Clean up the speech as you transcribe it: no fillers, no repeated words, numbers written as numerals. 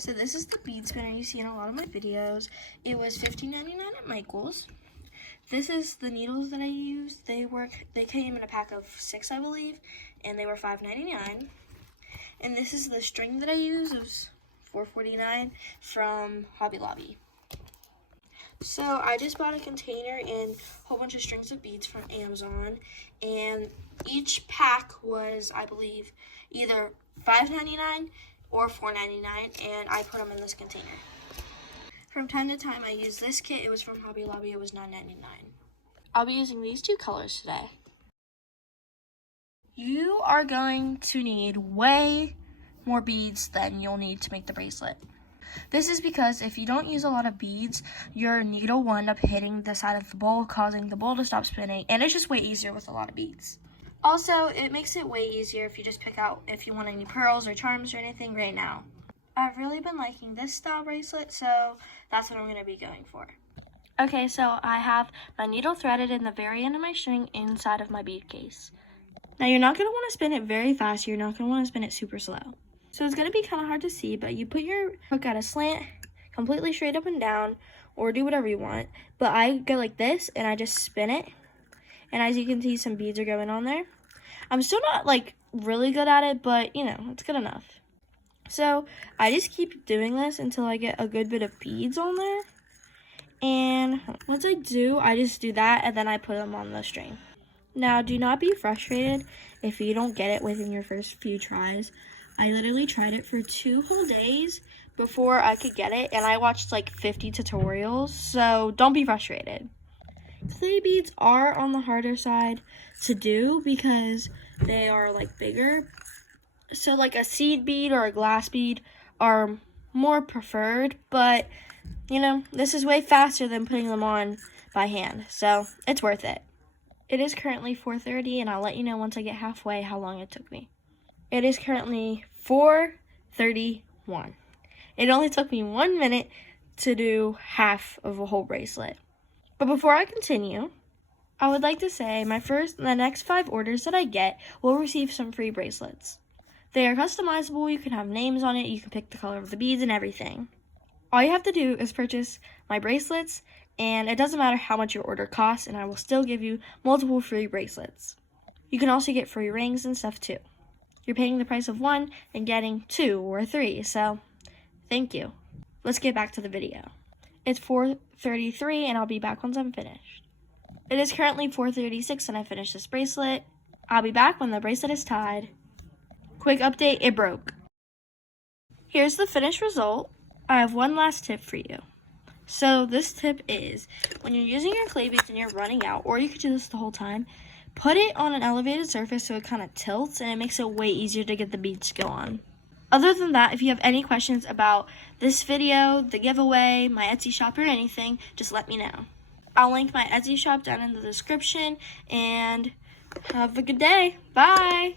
So this is the bead spinner you see in a lot of my videos. It was $15.99 at Michael's. This is the needles that I use. They came in a pack of 6, I believe, and they were $5.99. And this is the string that I use. It was $4.49 from Hobby Lobby. So I just bought a container and a whole bunch of strings of beads from Amazon, and each pack was, I believe, either $5.99 or $4.99, and I put them in this container. From time to time, I use this kit. It was from Hobby Lobby. It was $9.99. I'll be using these 2 colors today. You are going to need way more beads than you'll need to make the bracelet. This is because if you don't use a lot of beads, your needle will end up hitting the side of the bowl, causing the bowl to stop spinning, and it's just way easier with a lot of beads. Also, it makes it way easier if you just pick out if you want any pearls or charms or anything right now. I've really been liking this style bracelet, so that's what I'm going to be going for. Okay, so I have my needle threaded in the very end of my string inside of my bead case. Now you're not going to want to spin it very fast, you're not going to want to spin it super slow. So it's going to be kind of hard to see, but you put your hook at a slant, completely straight up and down, or do whatever you want. But I go like this, and I just spin it. And as you can see, some beads are going on there. I'm still not, like, really good at it, but, you know, it's good enough. So I just keep doing this until I get a good bit of beads on there. And once I do, I just do that, and then I put them on the string. Now, do not be frustrated if you don't get it within your first few tries. I literally tried it for 2 whole days before I could get it, and I watched like 50 tutorials, so don't be frustrated. Clay beads are on the harder side to do because they are like bigger. So like a seed bead or a glass bead are more preferred, but you know, this is way faster than putting them on by hand, so it's worth it. It is currently 4:30, and I'll let you know once I get halfway how long it took me. It is currently 4:31. It only took me 1 minute to do half of a whole bracelet. But before I continue, I would like to say the next 5 orders that I get will receive some free bracelets. They are customizable, you can have names on it, you can pick the color of the beads and everything. All you have to do is purchase my bracelets, and it doesn't matter how much your order costs, and I will still give you multiple free bracelets. You can also get free rings and stuff too. You're paying the price of 1 and getting 2 or 3, so thank you. Let's get back to the video. It's 4:33, and I'll be back once I'm finished. It is currently 4:36, and I finished this bracelet. I'll be back when the bracelet is tied. Quick update, it broke. Here's the finished result. I have one last tip for you. So this tip is, when you're using your clay beads and you're running out, or you could do this the whole time, put it on an elevated surface so it kind of tilts, and it makes it way easier to get the beads to go on. Other than that, if you have any questions about this video, the giveaway, my Etsy shop, or anything, just let me know. I'll link my Etsy shop down in the description, and have a good day. Bye!